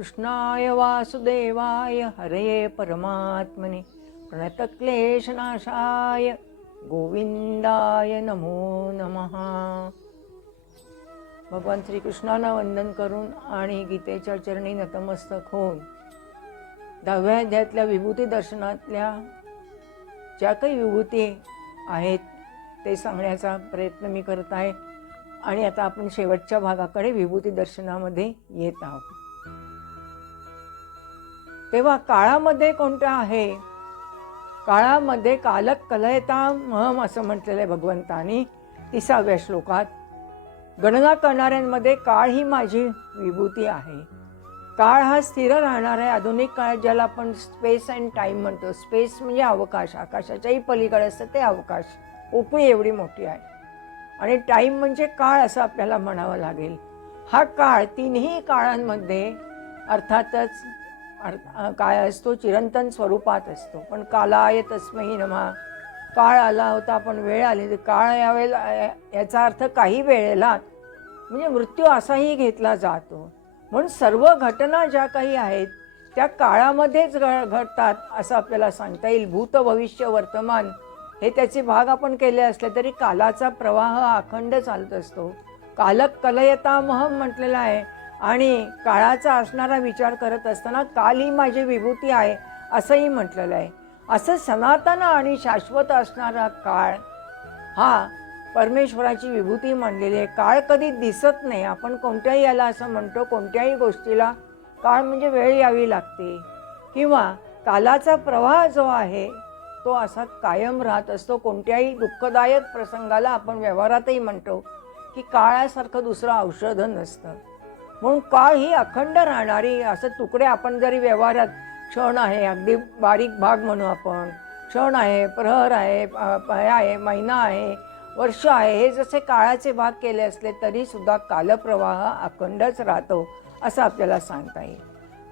कृष्णाय वासुदेवाय हरये परमात्मने प्रणतक्लेशनाशाय गोविंदाय नमो नमः। भगवान श्रीकृष्णांना वंदन करून आणि गीतेच्या चरणी नतमस्तक होऊन 10व्या अध्यायातल्या विभूती दर्शनातल्या ज्या काही विभूती आहेत ते सांगण्याचा प्रयत्न मी करत आहे आणि आता आपण शेवटच्या भागाकडे विभूती दर्शनामध्ये येत आहोत। तेव्हा काळामध्ये कोणता आहे? काळामध्ये कालक कलयतामहम असं म्हटलेलं आहे भगवंतानी 30व्या श्लोकात। गणना करणाऱ्यांमध्ये काळ ही माझी विभूती आहे। काळ हा स्थिर राहणार आहे। आधुनिक काळात ज्याला आपण स्पेस अँड टाईम म्हणतो, स्पेस म्हणजे अवकाश, आकाशाच्याही पलीकडे असतं ते अवकाश, पोकळी एवढी मोठी आहे, आणि टाईम म्हणजे काळ असं आपल्याला म्हणावं लागेल। हा काळ तिन्ही काळांमध्ये अर्थातच काय असतो, चिरंतन स्वरूपात असतो। पण कालाय तस्मै नमः, काळ आला होता, पण वेळ आली तर काळ यावेळेला याचा अर्थ काही वेळेला म्हणजे मृत्यू असाही घेतला जातो। म्हणून सर्व घटना ज्या काही आहेत त्या काळामध्येच घडतात असं आपल्याला सांगता येईल। भूत भविष्य वर्तमान हे त्याचे भाग आपण केले असले तरी कालाचा प्रवाह अखंड चालत असतो। कालक कलयतामहम म्हटलेला आहे आणि काळाचा असणारा विचार करत असताना काल ही माझी विभूती आहे असंही म्हटलेलं आहे। असं सनातन आणि शाश्वत असणारा काळ हा परमेश्वराची विभूती मानलेली आहे। काळ कधी दिसत नाही। आपण कोणत्याही याला असं म्हणतो, कोणत्याही गोष्टीला काळ म्हणजे वेळ यावी लागते, किंवा कालाचा प्रवाह जो आहे तो असा कायम राहत असतो। कोणत्याही दुःखदायक प्रसंगाला आपण व्यवहारातही म्हणतो की काळासारखं दुसरं औषध नसतं। म्हणून काळ ही अखंड राहणारी, असं तुकडे आपण जरी व्यवहारात क्षण आहे, अगदी बारीक भाग म्हणू आपण, क्षण आहे, प्रहर आहे, महिना आहे, वर्ष आहे, हे जसे काळाचे भाग केले असले तरी सुद्धा कालप्रवाह अखंडच राहतो असं आपल्याला सांगता येईल।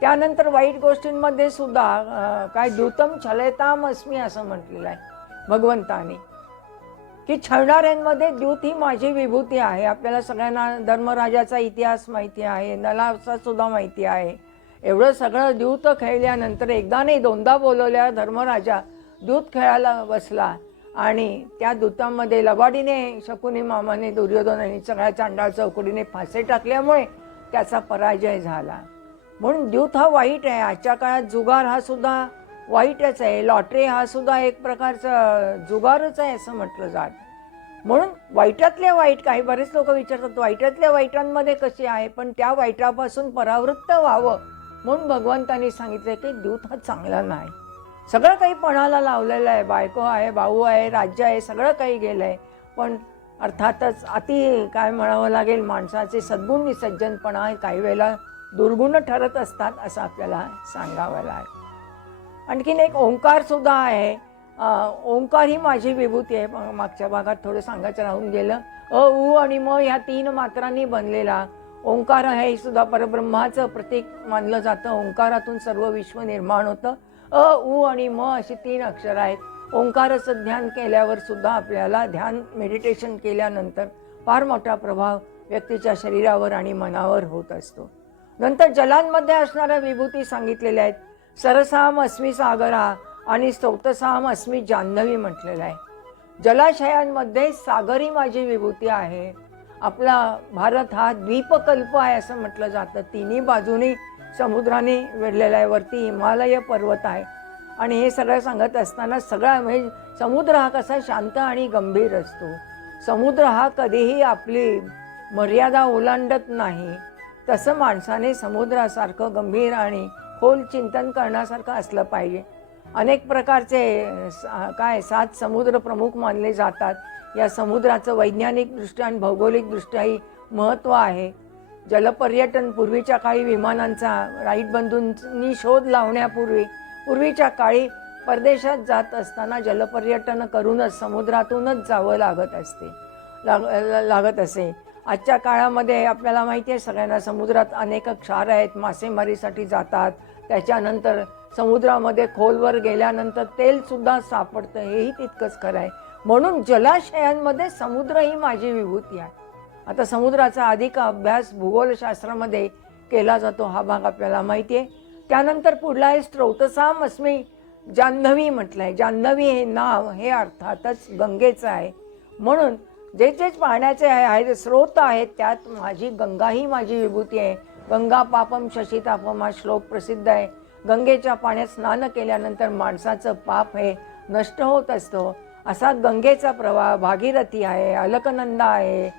त्यानंतर वाईट गोष्टींमध्ये सुद्धा काय द्यूतम छलयताम अस्मी असं म्हटलेलं आहे भगवंताने, की छळणाऱ्यांमध्ये द्यूत ही माझी विभूती आहे। आपल्याला सगळ्यांना धर्मराजाचा इतिहास माहिती आहे, नलाचा सुद्धा माहिती आहे। एवढं सगळं द्यूत खेळल्यानंतर एकदा नाही दोनदा बोलवल्या धर्मराजा द्यूत खेळायला बसला आणि त्या दूतामध्ये लबाडीने शकुनी मामाने दुर्योधनाने सगळ्या चांडाळ चौकडीने फासे टाकल्यामुळे त्याचा पराजय झाला। म्हणून द्यूत हा वाईट आहे। आजच्या काळात जुगार हा सुद्धा वाईटच आहे। लॉटरी हा सुद्धा एक प्रकारचा जुगारच आहे असं म्हटलं जात। म्हणून वाईटातल्या वाईट, काही बरेच लोक विचारतात वाईटातल्या वाईटांमध्ये कशी आहे, पण त्या वाईटापासून परावृत्त व्हावं म्हणून भगवंतांनी सांगितलं की द्यूत हा चांगला नाही। सगळं काही पणाला लावलेलं आहे, बायको आहे, भाऊ आहे, राज्य आहे, सगळं काही गेलं आहे, पण अर्थातच अति काय म्हणावं लागेल, माणसाचे सद्गुण निसज्जनपणा काही वेळेला दुर्गुण ठरत असतात असं आपल्याला सांगावं लागेल। आणखीन एक ओंकार सुद्धा आहे। ओंकार ही माझी विभूती आहे। मागच्या भागात थोडं सांगायचं राहून गेलं। अ उ आणि म ह्या 3 मात्रांनी बनलेला ओंकार हे सुद्धा परब्रह्माचं प्रतीक मानलं जातं। ओंकारातून सर्व विश्व निर्माण होतं। अ उ आणि म अशी 3 अक्षर आहेत। ओंकाराचं ध्यान केल्यावर सुद्धा आपल्याला ध्यान मेडिटेशन केल्यानंतर फार मोठा प्रभाव व्यक्तीच्या शरीरावर आणि मनावर होत असतो। नंतर जलांमध्ये असणाऱ्या विभूती सांगितलेल्या आहेत। सरसाम अस्मी सागरा आणि स्तौतसाम अस्मी जान्हवी म्हटलेलं आहे। जलाशयांमध्ये सागरी माझी विभूती आहे। आपला भारत हा द्वीपकल्प आहे असं म्हटलं जातं। तिन्ही बाजूनी समुद्राने वेढलेला आहे, वरती हिमालय पर्वत आहे, आणि हे सगळं सांगत असताना सगळा म्हणजे समुद्र हा कसा शांत आणि गंभीर असतो। समुद्र हा कधीही आपली मर्यादा ओलांडत नाही, तसं माणसाने समुद्रासारखं गंभीर आणि खोल चिंतन करण्यासारखं असलं पाहिजे। अनेक प्रकारचे 7 समुद्र प्रमुख मानले जातात। या समुद्राचं वैज्ञानिकदृष्ट्या आणि भौगोलिकदृष्ट्याही महत्त्व आहे। जलपर्यटन पूर्वीच्या काळी विमानांचा राईट बंधूंनी शोध पूर्वीच्या काळी परदेशात जात असताना जलपर्यटन करूनच समुद्रातूनच जावं लागत असे। आजच्या काळामध्ये आपल्याला माहिती आहे सगळ्यांना, समुद्रात अनेक क्षार आहेत, मासेमारीसाठी जातात, त्याच्यानंतर समुद्रामध्ये खोलवर गेल्यानंतर तेल सुद्धा सापडतं, हेही तितकंच खरं आहे। म्हणून जलाशयांमध्ये समुद्र ही माझी विभूती आहे। आता समुद्राचा अधिक अभ्यास भूगोलशास्त्रामध्ये केला जातो हा भाग आपल्याला माहिती आहे. त्यानंतर पुढला आहे स्त्रोतसाम अस्मी जान्हवी म्हटलं आहे. जान्हवी हे नाव हे अर्थातच गंगेचं आहे. म्हणून जे जे पाण्याचे आहे स्रोत आहेत त्यात माझी गंगा ही माझी विभूती आहे. गंगा पापम शशितापम हा श्लोक प्रसिद्ध आहे. गंगेच्या पाण्यात स्नान केल्यानंतर माणसाचं पाप हे नष्ट होत असतो. असा गंगेचा प्रवाह भागीरथी आहे, अलकनंदा आहे,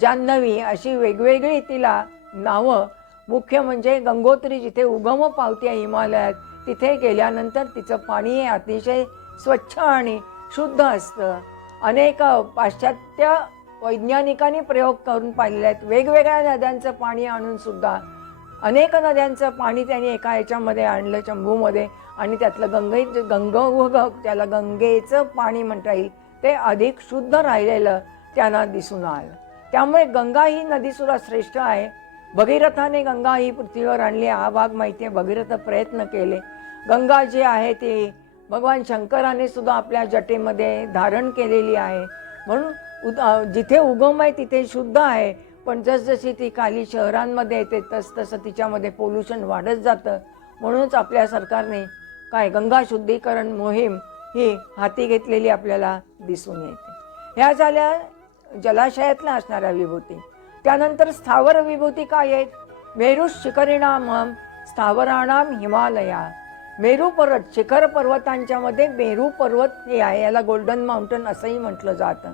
जान्हवी अशी वेगवेगळी तिला नावं. मुख्य म्हणजे गंगोत्री जिथे उगम पावती आहे हिमालयात तिथे गेल्यानंतर तिचं पाणी हे अतिशय स्वच्छ आणि शुद्ध असतं. अनेक पाश्चात्य वैज्ञानिकांनी प्रयोग करून पाहिलेले आहेत. वेगवेगळ्या नद्यांचं पाणी आणून सुद्धा अनेक नद्यांचं पाणी त्यांनी एका याच्यामध्ये आणलं शंभूमध्ये आणि त्यातलं त्याला गंगेचं पाणी म्हणता येईल ते अधिक शुद्ध राहिलेलं त्यांना दिसून आलं. त्यामुळे गंगा ही नदीसुद्धा श्रेष्ठ आहे. भगीरथाने गंगा ही पृथ्वीवर आणली हा भाग माहिती आहे. भगीरथ प्रयत्न केले. गंगा जी आहे ती भगवान शंकराने सुद्धा आपल्या जटेमध्ये धारण केलेली आहे. म्हणून जिथे उगम आहे तिथे शुद्ध आहे. पण जसजशी ती खाली शहरांमध्ये येते तसतसं तिच्यामध्ये पोल्युशन वाढत जातं. म्हणूनच आपल्या सरकारने गंगा शुद्धीकरण मोहीम ही हाती घेतलेली आपल्याला दिसून येते. ह्या झाल्या जलाशयातल्या असणाऱ्या विभूती. त्यानंतर स्थावर विभूती काय आहेत? मेरू शिखरिणाम स्थावराणाम हिमालया. मेरू पर्वत शिखर पर्वतांच्या मध्ये मेरू पर्वत हे आहे. याला गोल्डन माउंटन असंही म्हटलं जातं.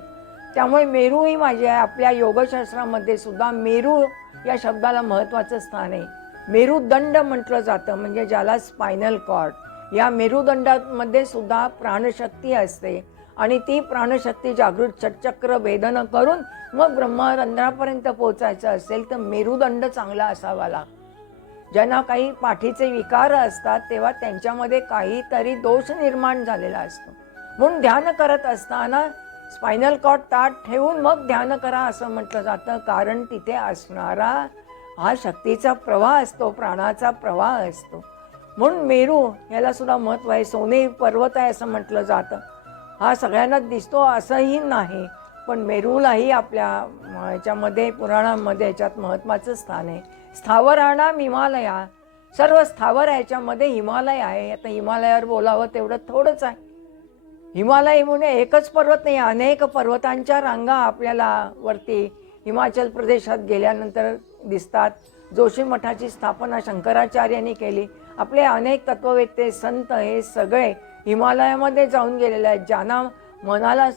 त्यामुळे मेरू ही माझी आहे. आपल्या योगशास्त्रामध्ये सुद्धा मेरू या शब्दाला महत्त्वाचं स्थान आहे. मेरुदंड म्हटलं जातं म्हणजे ज्याला स्पायनल कॉर्ड. या मेरुदंडामध्ये सुद्धा प्राणशक्ती असते आणि ती प्राणशक्ती जागृत षटचक्र भेदन करून मग ब्रह्मरंध्रापर्यंत पोचायचं असेल तर मेरुदंड चांगला असावा लागतो. ज्यांना काही पाठीचे विकार असतात तेव्हा त्यांच्यामध्ये काहीतरी दोष निर्माण झालेला असतो. म्हणून ध्यान करत असताना स्पायनल कॉर्ड ताठ ठेवून मग ध्यान करा असं म्हटलं जातं. कारण तिथे असणारा हा शक्तीचा प्रवाह असतो, प्राणाचा प्रवाह असतो. म्हणून मेरू याला सुद्धा महत्त्व आहे. सोने पर्वत आहे असं म्हटलं जातं. हा सगळ्यांना दिसतो असंही नाही, पण मेरूलाही आपल्या याच्यामध्ये पुराणांमध्ये याच्यात महत्त्वाचं स्थान आहे. स्थावराणाम हिमालया. सर्व स्थावर याच्यामध्ये हिमालय आहे. आता हिमालयावर बोलावं तेवढं थोडंच आहे. हिमालय म्हणजे एकच पर्वत नाही, अनेक पर्वतांच्या रांगा आपल्याला वरती हिमाचल प्रदेशात गेल्यानंतर दिसतात. जोशी मठाची स्थापना शंकराचार्यांनी केली. आपले अनेक तत्ववेत्ते संत हे सगळे हिमालयामध्ये जाऊन गेलेले आहेत. ज्यांना मनाला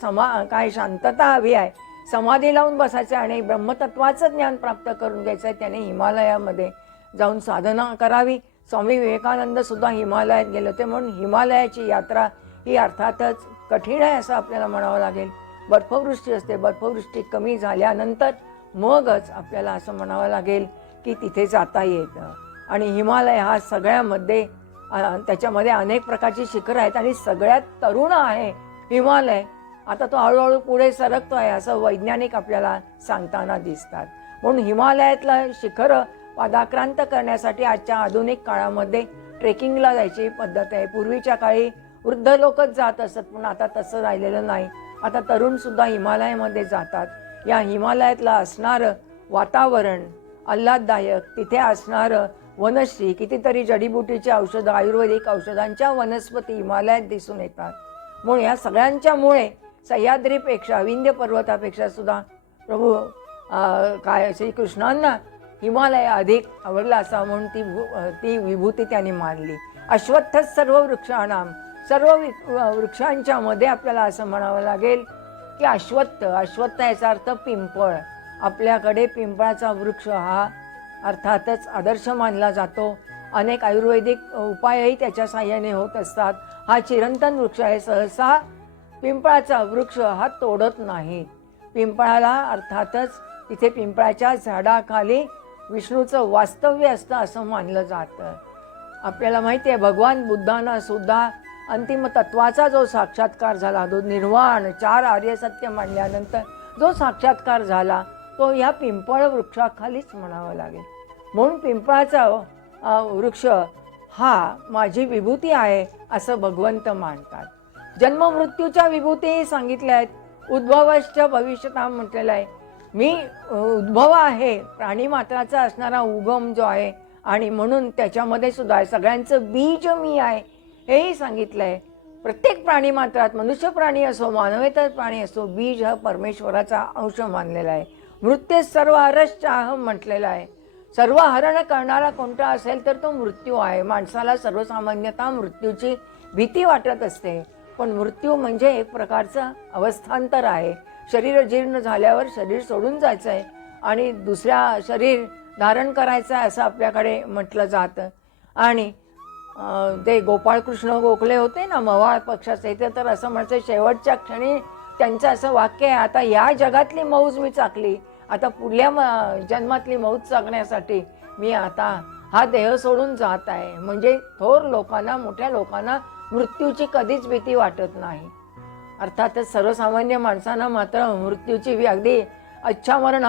शांतता हवी आहे, समाधी लावून बसायचं आणि ब्रह्मतत्वाचं ज्ञान प्राप्त करून घ्यायचं आहे, त्याने हिमालयामध्ये जाऊन साधना करावी. स्वामी विवेकानंद सुद्धा हिमालयात गेले होते. म्हणून हिमालयाची यात्रा ही अर्थातच कठीण आहे असं आपल्याला म्हणावं लागेल. बर्फवृष्टी असते. बर्फवृष्टी कमी झाल्यानंतर मगच आपल्याला असं म्हणावं लागेल की तिथे जाता येतं. आणि हिमालय हा सगळ्यामध्ये त्याच्यामध्ये अनेक प्रकारची शिखरं आहेत आणि सगळ्यात तरुण आहे हिमालय. आता तो हळूहळू पुढे सरकतो आहे असं वैज्ञानिक आपल्याला सांगताना दिसतात. म्हणून हिमालयातलं शिखरं पादाक्रांत करण्यासाठी आजच्या आधुनिक काळामध्ये ट्रेकिंगला जायची पद्धत आहे. पूर्वीच्या काळी वृद्ध लोकच जात असत, पण आता तसं राहिलेलं नाही. आता तरुणसुद्धा हिमालयामध्ये जातात. या हिमालयातलं असणारं वातावरण आल्हाददायक, तिथे असणारं वनश्री, कितीतरी जडीबुटीची औषधं, आयुर्वेदिक औषधांच्या वनस्पती हिमालयात दिसून येतात. म्हणून या सगळ्यांच्यामुळे सह्याद्रीपेक्षा विंध्य पर्वतापेक्षा सुद्धा प्रभू श्रीकृष्णांना हिमालय अधिक आवडला असा म्हणून ती विभूती त्यांनी मानली. अश्वत्थ सर्व वृक्षाणाम. सर्व वृक्षांच्या मध्ये आपल्याला असं म्हणावं लागेल की अश्वत्थ याचा अर्थ पिंपळ. आपल्याकडे पिंपळाचा वृक्ष हा अर्थातच आदर्श मानला जातो. अनेक आयुर्वेदिक उपायही त्याच्या साहाय्याने होत असतात. हा चिरंतन वृक्ष आहे. सहसा पिंपळाचा वृक्ष हा तोडत नाही. पिंपळाला अर्थातच तिथे पिंपळाच्या झाडाखाली विष्णूचं वास्तव्य असतं असं मानलं जातं. आपल्याला माहिती आहे भगवान बुद्धांना सुद्धा अंतिम तत्वाचा जो साक्षात्कार झाला, जो निर्वाण 4 आर्य सत्य मांडल्यानंतर जो साक्षात्कार झाला तो या पिंपळ वृक्षाखालीच म्हणावा लागेल. म्हणून पिंपळाचा वृक्ष हा माझी विभूती आहे असं भगवंत मानतात. जन्ममृत्यूच्या विभूतीही सांगितल्या आहेत. उद्भवश्च भविष्यता म्हटलेलं आहे. मी उद्भव आहे, प्राणी मात्राचा असणारा उगम जो आहे आणि म्हणून त्याच्यामध्ये सुद्धा सगळ्यांचं बीज मी आहे हेही सांगितलं आहे. प्रत्येक प्राणी मात्रात, मनुष्य प्राणी असो मानवेतर प्राणी असो, बीज हा परमेश्वराचा अंश मानलेला आहे. मृत्यू सर्व हरश्चाहम म्हटलेलं आहे. सर्व हरण करणारा कोणता असेल तर तो मृत्यू आहे. माणसाला सर्वसामान्यतः मृत्यूची भीती वाटत असते, पण मृत्यू म्हणजे एक प्रकारचं अवस्थांतर आहे. शरीर जीर्ण झाल्यावर शरीर सोडून जायचं आहे आणि दुसऱ्या शरीर धारण करायचं आहे असं आपल्याकडे म्हटलं जातं. आणि ते गोपाळकृष्ण गोखले होते ना मवाळ पक्षाचे, ते तर असं म्हणायचं शेवटच्या क्षणी त्यांचं असं वाक्य आहे, आता या जगातली मौज मी चाकली, आता पुढल्या जन्मातली मौज चाकण्यासाठी मी आता हा देह सोडून जात आहे. म्हणजे थोर लोकांना, मोठ्या लोकांना मृत्यूची कधीच भीती वाटत नाही. अर्थातच सर्वसामान्य माणसांना मात्र मृत्यूची अगदी इच्छा मरण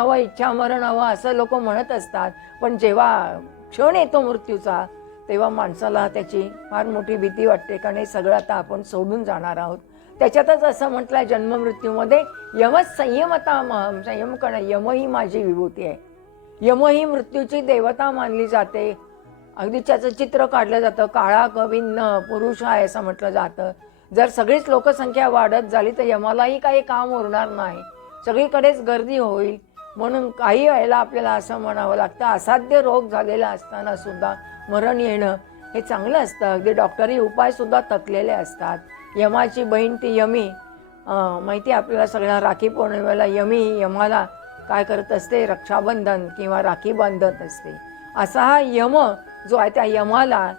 हवं असं लोक म्हणत असतात. पण जेव्हा क्षण येतो मृत्यूचा तेव्हा माणसाला त्याची फार मोठी भीती वाटते, कारण हे सगळं आता आपण सोडून जाणार आहोत. त्याच्यातच असं म्हटलं आहे जन्ममृत्यूमध्ये, यमच संयमता संयम करणं, यम ही माझी विभूती आहे. यम ही मृत्यूची देवता मानली जाते. अगदी त्याचं चित्र काढलं जातं, काळा कविन्न पुरुष आहे असं म्हटलं जातं. जर सगळीच लोकसंख्या वाढत झाली तर यमालाही काही काम उरणार नाही, सगळीकडेच गर्दी होईल. म्हणून काही वेळेला आपल्याला असं म्हणावं लागतं, असाध्य रोग झालेला असताना सुद्धा मरण येणं हे चांगलं असतं. अगदी डॉक्टरी उपायसुद्धा थकलेले असतात. यमाची बहीण ती यमी, माहिती आपल्याला सगळ्या राखी पौर्णिमेला यमी यमाला काय करत असते, रक्षाबंधन किंवा राखी बांधत असते. असा हा यम जो आहे त्या यमाला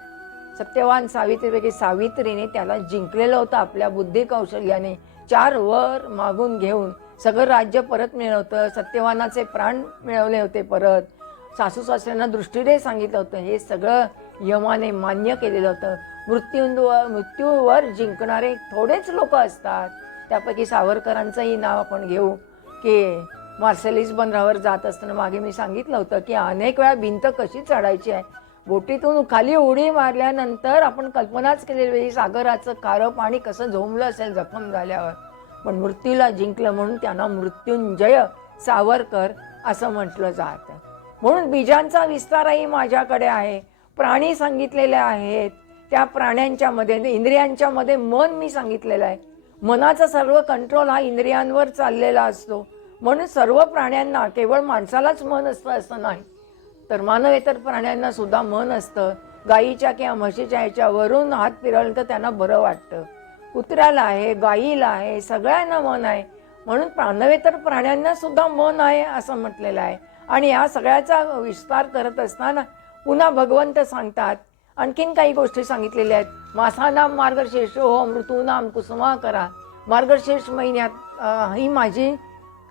सत्यवान सावित्रीपैकी सावित्रीने त्याला जिंकलेलं होतं आपल्या बुद्धी कौशल्याने. 4 वर मागून घेऊन सगळं राज्य परत मिळवतं, सत्यवानाचे प्राण मिळवले होते परत, सासू सासऱ्यांना दृष्टीने सांगितलं होतं. हे सगळं यमाने मान्य केलेलं होतं. मृत्यूवर जिंकणारे थोडेच लोक असतात. त्यापैकी सावरकरांचंही नाव आपण घेऊ की मार्सेलिस बंदरावर जात असताना मागे मी सांगितलं होतं की अनेक वेळा भिंत कशी चढायची आहे. बोटीतून खाली उडी मारल्यानंतर आपण कल्पनाच केलेली सागराचं खारं पाणी कसं झोंबलं असेल जखम झाल्यावर, पण मृत्यूला जिंकलं म्हणून त्यांना मृत्युंजय सावरकर असं म्हटलं जातं. म्हणून बीजांचा विस्तारही माझ्याकडे आहे. प्राणी सांगितलेले आहेत, त्या प्राण्यांच्या मध्ये इंद्रियांच्या मध्ये मन मी सांगितलेलं आहे. मनाचा सर्व कंट्रोल हा इंद्रियांवर चाललेला असतो. म्हणून सर्व प्राण्यांना, केवळ माणसालाच मन असतं असं नाही, तर मानवेतर प्राण्यांना सुद्धा मन असतं. गाईच्या किंवा म्हशीच्या ह्याच्यावरून हात फिरवलं तर त्यांना बरं वाटतं. कुत्र्याला आहे, गाईला आहे, सगळ्यांना मन आहे. म्हणून मानवेतर प्राण्यांना सुद्धा मन आहे असं म्हटलेलं आहे. आणि या सगळ्याचा विस्तार करत असताना पुन्हा भगवंत सांगतात, आणखीन काही गोष्टी सांगितलेल्या आहेत. मासानाम मार्गशीर्ष हो ऋतूनाम कुसुमा करा. मार्गशीर्ष महिन्यात ही माझी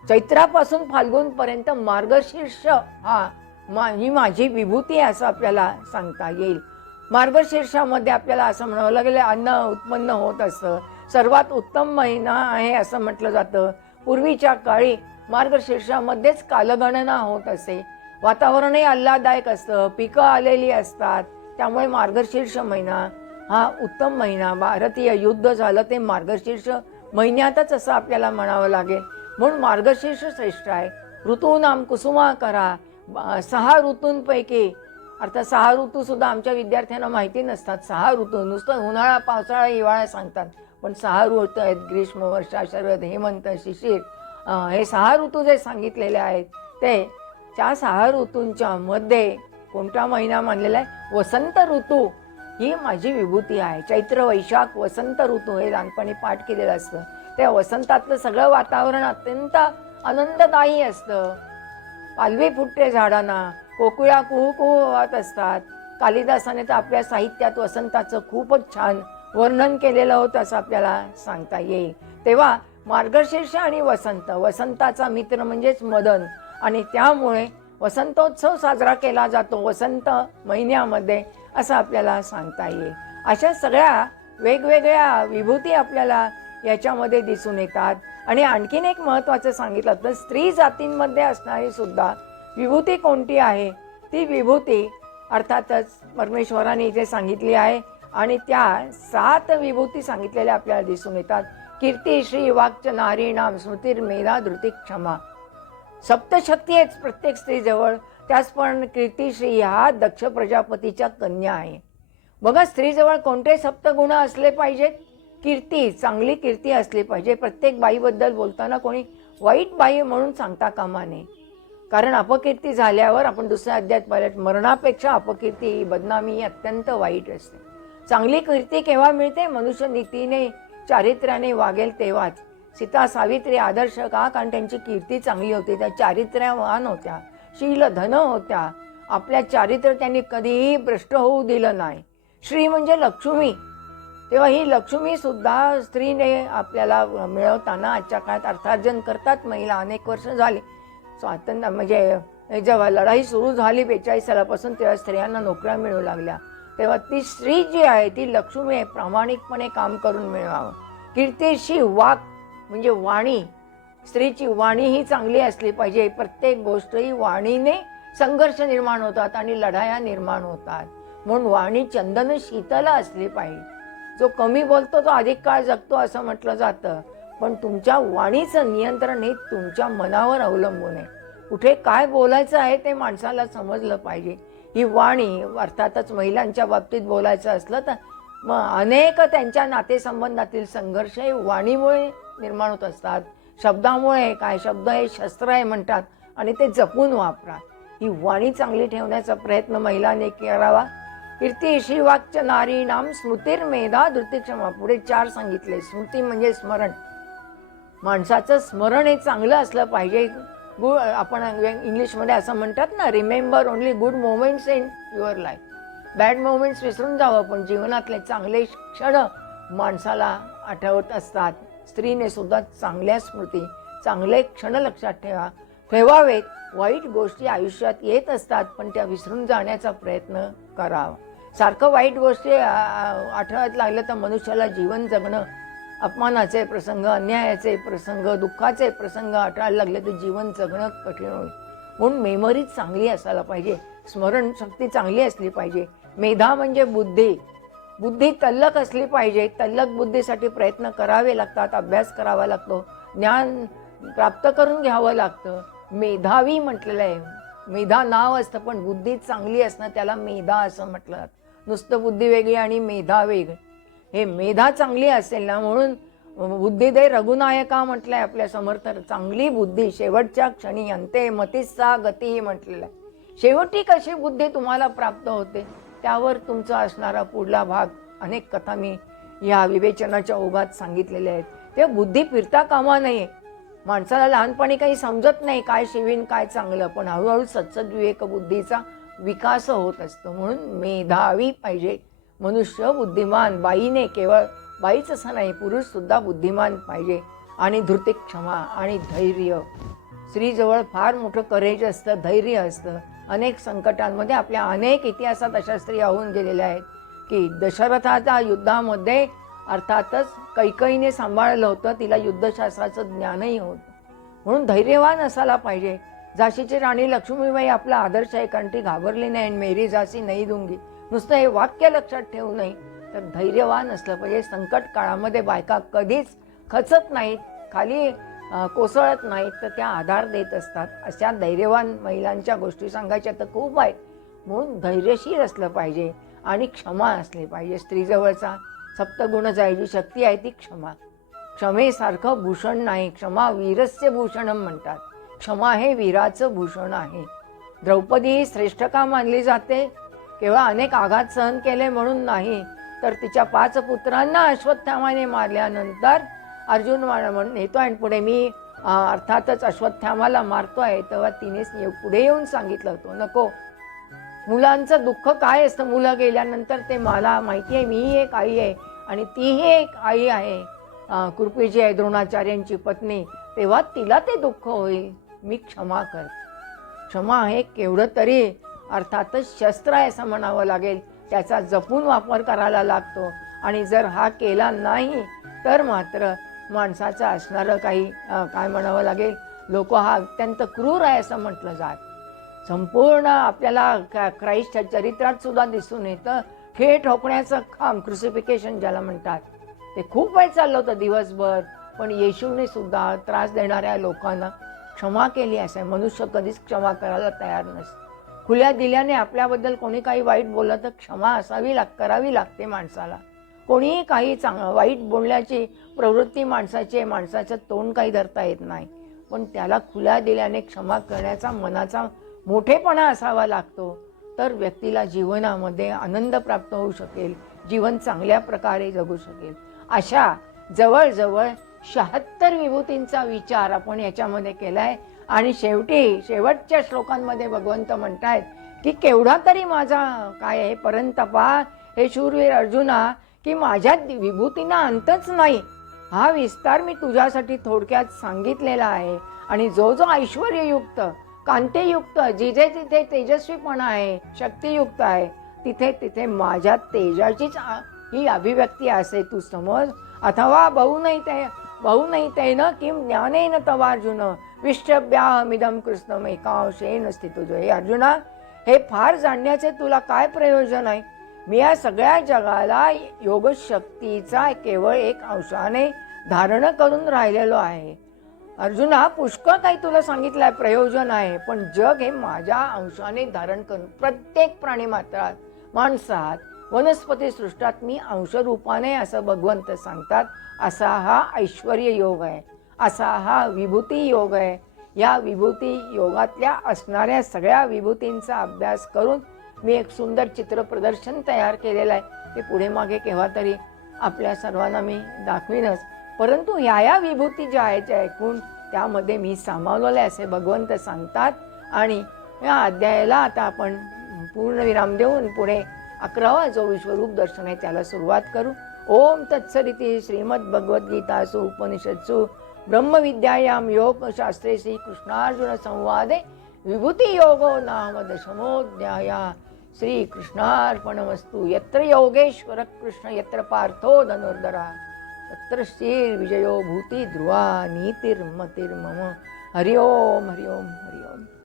चैत्रापासून फाल्गुनपर्यंत मार्गशीर्ष ही माझी विभूती आहे असं आपल्याला सांगता येईल. मार्गशीर्षामध्ये आपल्याला असं म्हणावं लागेल अन्न उत्पन्न होत असतं. सर्वात उत्तम महिना आहे असं म्हटलं जातं. पूर्वीच्या काळी मार्गशीर्षामध्येच कालगणना होत असे. वातावरणही आल्हाददायक असतं, पिकं आलेली असतात. त्यामुळे मार्गशीर्ष महिना हा उत्तम महिना. भारतीय युद्ध झालं ते मार्गशीर्ष महिन्यातच असं आपल्याला म्हणावं लागेल. म्हणून मार्गशीर्ष श्रेष्ठ आहे. ऋतूनाम कुसुमा करा. 6 ऋतूंपैकी, अर्थात 6 ऋतू सुद्धा आमच्या विद्यार्थ्यांना माहिती नसतात. 6 ऋतू नुसतं उन्हाळा पावसाळा हिवाळा सांगतात, पण 6 ऋतू आहेत. ग्रीष्म वर्षा शरद हेमंत शिशिर, हे 6 ऋतू जे सांगितलेले आहेत ते त्या 6 ऋतूंच्या मध्ये कोणता महिना मानलेला आहे? वसंत ऋतू ही माझी विभूती आहे. चैत्र वैशाख वसंत ऋतू हे लहानपणी पाठ केलेलं असतं. त्या वसंतातलं सगळं वातावरण अत्यंत आनंददायी असतं. पालवी फुटते झाडांना, कोकिळा कुहू कुहू वाहत असतात. कालिदासाने तर आपल्या साहित्यात वसंताचं खूपच छान वर्णन केलेलं होतं असं आपल्याला सांगता येईल. तेव्हा मार्गशीर्ष आणि वसंत, वसंताचा मित्र म्हणजेच मदन, आणि त्यामुळे वसंतोत्सव साजरा केला जातो वसंत महिन्यामध्ये असं आपल्याला सांगता येईल. अशा सगळ्या वेगवेगळ्या विभूती आपल्याला याच्यामध्ये दिसून येतात. आणि आणखीन एक महत्त्वाचं सांगितलं तर स्त्री जातींमध्ये असणारी सुद्धा विभूती कोणती आहे? ती विभूती अर्थातच परमेश्वराने इथे सांगितली आहे. आणि त्या 7 विभूती सांगितलेल्या आपल्याला दिसून येतात. कीर्ती श्री वाक्च नारीणाम स्मृतिर्मेधा धृती क्षमा. सप्तशक्ती आहेत प्रत्येक स्त्रीजवळ. त्याच पण कीर्तिश्री हा दक्ष प्रजापतीच्या कन्या आहे. बघा, स्त्रीजवळ कोणते सप्तगुण असले पाहिजेत? कीर्ती, चांगली कीर्ती असली पाहिजे. प्रत्येक बाईबद्दल बोलताना कोणी वाईट बाई म्हणून सांगता कामा नये. कारण अपकीर्ती झाल्यावर आपण दुसऱ्या अध्यायात पाहिलं, मरणापेक्षा अपकीर्ती, बदनामी ही अत्यंत वाईट असते. चांगली कीर्ती केव्हा मिळते? मनुष्य नीतीने, चारित्र्याने वागेल तेव्हाच. सीता सावित्री आदर्श का? कारण त्यांची कीर्ती चांगली होती, त्या चारित्र्यवान होत्या, शील धन होत्या. आपल्या चारित्र्य त्यांनी कधीही भ्रष्ट होऊ दिलं नाही. श्री म्हणजे लक्ष्मी. तेव्हा ही लक्ष्मी सुद्धा स्त्रीने आपल्याला मिळवताना आजच्या काळात अर्थार्जन करतात महिला. अनेक वर्ष झाली स्वातंत्र्य म्हणजे जेव्हा लढाई सुरू झाली 42 सालापासून, तेव्हा स्त्रियांना नोकऱ्या मिळू लागल्या. तेव्हा ती स्त्री जी आहे ती लक्ष्मी आहे, प्रामाणिकपणे काम करून मिळवावं. कीर्तीशी वाक म्हणजे वाणी, स्त्रीची वाणी ही चांगली असली पाहिजे. प्रत्येक गोष्ट ही वाणीने संघर्ष निर्माण होतात आणि लढाया निर्माण होतात. म्हणून वाणी चंदन शीतल असली पाहिजे. जो कमी बोलतो तो अधिक काळ जगतो असं म्हटलं जातं. पण तुमच्या वाणीचं नियंत्रण हे तुमच्या मनावर अवलंबून आहे. कुठे काय बोलायचं आहे ते माणसाला समजलं पाहिजे. ही वाणी, अर्थातच महिलांच्या बाबतीत बोलायचं असलं तर मग अनेक त्यांच्या नातेसंबंधातील संघर्ष हे वाणीमुळे निर्माण होत असतात. शब्दामुळे. काय शब्द हे शस्त्र आहे म्हणतात आणि ते जपून वापरा. ही वाणी चांगली ठेवण्याचा प्रयत्न महिलांनी करावा. कीर्ती श्रीवाक्य नारी नाम स्मृतिर्मेधा धृतिक्षमा. पुढे 4 सांगितले. स्मृती म्हणजे स्मरण. माणसाचं स्मरण हे चांगलं असलं पाहिजे. आपण इंग्लिशमध्ये असं म्हणतात ना, remember only good moments in your life. Bad moments विसरून जावं, पण जीवनातले चांगले क्षण माणसाला आठवत असतात. स्त्रीने सुद्धा चांगल्या स्मृती, चांगले क्षण लक्षात ठेवावेत. वाईट गोष्टी आयुष्यात येत असतात, पण त्या विसरून जाण्याचा प्रयत्न करावा. सारखं वाईट गोष्टी आठवत लागलं तर मनुष्याला जीवन जगणं, अपमानाचे प्रसंग, अन्यायाचे प्रसंग, दुःखाचे प्रसंग आठवायला लागले तर जीवन जगणं कठीण होईल. म्हणून मेमरी चांगली असायला पाहिजे, स्मरणशक्ती चांगली असली पाहिजे. मेधा म्हणजे बुद्धी. बुद्धी तल्लख असली पाहिजे. तल्लख बुद्धीसाठी प्रयत्न करावे लागतात, अभ्यास करावा लागतो, ज्ञान प्राप्त करून घ्यावं लागतं. मेधावी म्हटलेलं आहे. मेधा नाव असतं, पण बुद्धी चांगली असणं त्याला मेधा असं म्हटलं जातं. नुसतं बुद्धी वेगळी आणि मेधा वेगळी. हे मेधा चांगली असेल ना, म्हणून बुद्धिदे रघुनायका म्हटलंय आपल्या समर्थ. चांगली बुद्धी शेवटच्या क्षणी अंते मतिस्सा गती म्हटलेलं आहे. शेवटी कशी बुद्धी तुम्हाला प्राप्त होते त्यावर तुमचा असणारा पुढला भाग. अनेक कथा मी या विवेचनाच्या ओघात सांगितलेल्या आहेत. ते बुद्धी फिरता कामा नये. माणसाला लहानपणी काही समजत नाही काय शिवीन काय चांगलं, पण हळूहळू सत्सद्विवेक बुद्धीचा विकास होत असतो. म्हणून मेधावी पाहिजे मनुष्य, बुद्धिमान. बाईने, केवळ बाईच असं नाही, पुरुष सुद्धा बुद्धिमान पाहिजे. आणि धृती क्षमा आणि धैर्य. स्त्रीजवळ फार मोठं करेज असतं, धैर्य असतं. अनेक संकटांमध्ये आपल्या अनेक इतिहासात अशा स्त्रिया होऊन गेलेल्या आहेत की दशरथाच्या युद्धामध्ये अर्थातच कैकईने सांभाळलं होतं, तिला युद्धशास्त्राचं ज्ञानही होतं. म्हणून धैर्यवान असायला पाहिजे. झाशीची राणी लक्ष्मीबाई आपला आदर्श आहे, कारण ती घाबरली नाही. मेरी झाशी नाही दूंगी. नुसतं हे वाक्य लक्षात ठेवू नये, तर धैर्यवान असलं पाहिजे. संकट काळामध्ये बायका कधीच खचत नाहीत, खाली कोसळत नाहीत, तर त्या आधार देत असतात. अशा धैर्यवान महिलांच्या गोष्टी सांगायच्या तर खूप आहेत. म्हणून धैर्यशील असलं पाहिजे आणि क्षमा असली पाहिजे. स्त्रीजवळचा सप्तगुणच आहे, जी शक्ती आहे ती क्षमा. क्षमेसारखं भूषण नाही. क्षमा वीरस्य भूषणम म्हणतात. क्षमा हे वीराचं भूषण आहे. द्रौपदी ही श्रेष्ठ का मानली जाते? केवळ अनेक आघात सहन केले म्हणून नाही, तर तिच्या 5 पुत्रांना अश्वत्थामाने मारल्यानंतर अर्जुन म्हणून येतो आणि पुढे मी अर्थातच अश्वत्थामाला मारतोय, तेव्हा तिने पुढे येऊन सांगितलं होतं, नको. मुलांचं दुःख काय असतं, मुलं गेल्यानंतर ते मला माहिती आहे. मीही एक आई आहे आणि तीही एक आई आहे, कृपेची आहे, द्रोणाचार्यांची पत्नी. तेव्हा तिला ते दुःख होईल. मी क्षमा कर. क्षमा हे केवढं तरी अर्थातच शस्त्र आहे असं म्हणावं लागेल. त्याचा जपून वापर करायला लागतो. आणि जर हा केला नाही तर मात्र माणसाचं असणारं काही काय म्हणावं लागेल, लोक हा अत्यंत क्रूर आहे असं म्हटलं जात. संपूर्ण आपल्याला ख्राईस्टच्या चरित्रात सुद्धा दिसून येतं. खेळ ठोकण्याचं काम, क्रुसिफिकेशन ज्याला म्हणतात, ते खूप वेळ चाललं होतं दिवसभर. पण येशूने सुद्धा त्रास देणाऱ्या लोकांना क्षमा केली. असं मनुष्य कधीच क्षमा करायला तयार नसतं. खुल्या दिल्याने आपल्याबद्दल कोणी काही वाईट बोललं तर क्षमा करावी लागते माणसाला. कोणीही काही वाईट बोलण्याची प्रवृत्ती माणसाची आहे, माणसाचं तोंड काही धरता येत नाही, पण त्याला खुल्या दिल्याने क्षमा करण्याचा मनाचा मोठेपणा असावा लागतो. तर व्यक्तीला जीवनामध्ये आनंद प्राप्त होऊ शकेल, जीवन चांगल्या प्रकारे जगू शकेल. अशा जवळजवळ 76 विभूतींचा विचार आपण याच्यामध्ये केलाय. आणि शेवटच्या श्लोकांमध्ये भगवंत म्हणतायत की केवढा तरी माझा काय आहे परंतपा, हे शूरवीर अर्जुना, की माझ्या विभूतींना अंतच नाही. हा विस्तार मी तुझ्यासाठी थोडक्यात सांगितलेला आहे. आणि जो जो ऐश्वर्ययुक्त, कांतीयुक्त, जिथे तिथे तेजस्वीपणा आहे, शक्तियुक्त आहे, तिथे तिथे माझ्या तेजाचीच ही अभिव्यक्ती असे तू समज. अथवा बहुनैतेन किं ज्ञानेन तवार्जुन विष्टभ्याहमिदं कृष्णमेकांशेन स्थितो. हे अर्जुना, हे फार जाणण्याचे तुला काय प्रयोजन आहे? मी या सगळ्या जगाला योगशक्तीचा केवळ एक अंशाने धारण करून राहिलेलो आहे. अर्जुना, पुष्कळ काही तुला सांगितलंय प्रयोजन आहे, पण जग हे माझ्या अंशाने धारण करून प्रत्येक प्राणी मात्रात, माणसात, वनस्पती सृष्टात मी अंशरूपाने असं भगवंत सांगतात. असा हा ऐश्वर्य योग आहे, असा हा विभूती योग आहे. या विभूती योगातल्या असणाऱ्या सगळ्या विभूतींचा अभ्यास करून मी एक सुंदर चित्र प्रदर्शन तयार केलेलं आहे. ते पुढे मागे केव्हा तरी आपल्या सर्वांना मी दाखवीनच. परंतु ह्या विभूती ज्या आहेत त्या ऐकून त्यामध्ये मी सामावलेले असे भगवंत सांगतात. आणि या अध्यायाला आता आपण पूर्णविराम देऊन पुढे 11वा जो विश्वरूप दर्शन आहे त्याला सुरुवात करू. ओम तत्सदिति श्रीमद्भगवद्गीतासु उपनिषत्सु ब्रह्मविद्यायां योगशास्त्रे श्रीकृष्णार्जुन संवादे विभूति योगो नाम दशमोऽध्यायः. श्रीकृष्णार्पणमस्तु. यत्र योगेश्वर कृष्ण यत्र पार्थो धनुर्धरः तत्र श्रीर्विजयो भूति ध्रुवा नीतिर्मतिर्मम. हरि ओम हरि ओम हरि ओम.